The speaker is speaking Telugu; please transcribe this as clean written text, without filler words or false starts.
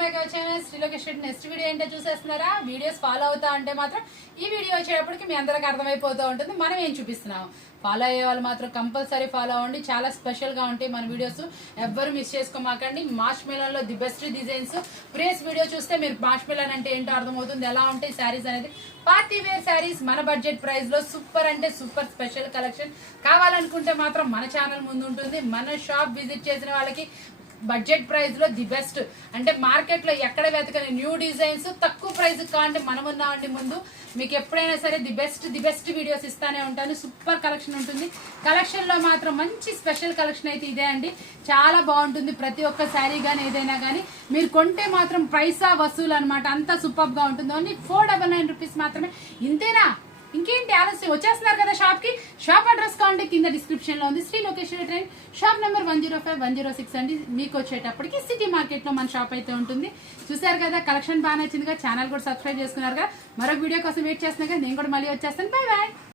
Back our channel శ్రీలోకేష్ Reddy. Next video ఏంటో చూసేస్తున్నారా? వీడియోస్ ఫాలో అవుతా అంటే మాత్రం ఈ వీడియో వచ్చేటప్పటికి మీ అందరికి అర్థమైపోతూ ఉంటుంది మనం ఏం చూపిస్తున్నాం. ఫాలో అయ్యే వాళ్ళు మాత్రం కంపల్సరీ ఫాలో అవ్వండి. చాలా స్పెషల్ గా ఉంటాయి మన వీడియోస్, ఎవ్వరు మిస్ చేసుకోమాకండి. మార్చ్ మెలన్ లో the best designs. Previous video చూస్తే మీరు మార్చ్ మెలన్ అంటే ఏంటో అర్థమవుతుంది, ఎలా ఉంటాయి శారీస్ అనేది. పార్టీ వేర్ శారీస్ మన బడ్జెట్ ప్రైస్ లో సూపర్ అంటే సూపర్ స్పెషల్ కలెక్షన్. కావాలనుకుంటే మాత్రం మన ఛానల్ ముందు ఉంటుంది. మన షాప్ విజిట్ చేసిన వాళ్ళకి బడ్జెట్ ప్రైస్ లో ది బెస్ట్ అంటే మార్కెట్ లో ఎక్కడ వెతకని న్యూ డిజైన్స్ తక్కువ ప్రైస్ కావాలంటే మనం ఉన్నామండి ముందు. మీకు ఎప్పుడైనా సరే ది బెస్ట్ వీడియోస్ ఇస్తానే ఉంటాను. సూపర్ కలెక్షన్ ఉంటుంది. కలెక్షన్ లో మాత్రం మంచి స్పెషల్ కలెక్షన్ అయితే ఇదే అండి. చాలా బాగుంటుంది. ప్రతి ఒక్క శారీ గానీ ఏదైనా కానీ మీరు కొంటే మాత్రం పైసా వసూలు అనమాట. అంతా సూపర్ గా ఉంటుంది. ఓన్లీ 499 రూపీస్ మాత్రమే. ఇంతేనా? ఇంకేంటి ఆలస్యం? వచ్చేస్తున్నారు కదా షాప్ కి. షాప్ అడ్రస్ కావాలంటే కింద డిస్క్రిప్షన్ లో ఉంది. Shri location train shop number 105-106 అండి. మీకు వచ్చేటప్పటికి సిటీ మార్కెట్ లో మన షాప్ అయితే ఉంటుంది. చూసారు కదా, కలెక్షన్ బాగా నచ్చిందిగా. ఛానల్ కూడా సబ్స్క్రైబ్ చేసుకున్నారు కదా. మరొక వీడియో కోసం వెయిట్ చేస్తున్నా కదా. నేను కూడా మళ్ళీ వచ్చేస్తాను. Bye bye.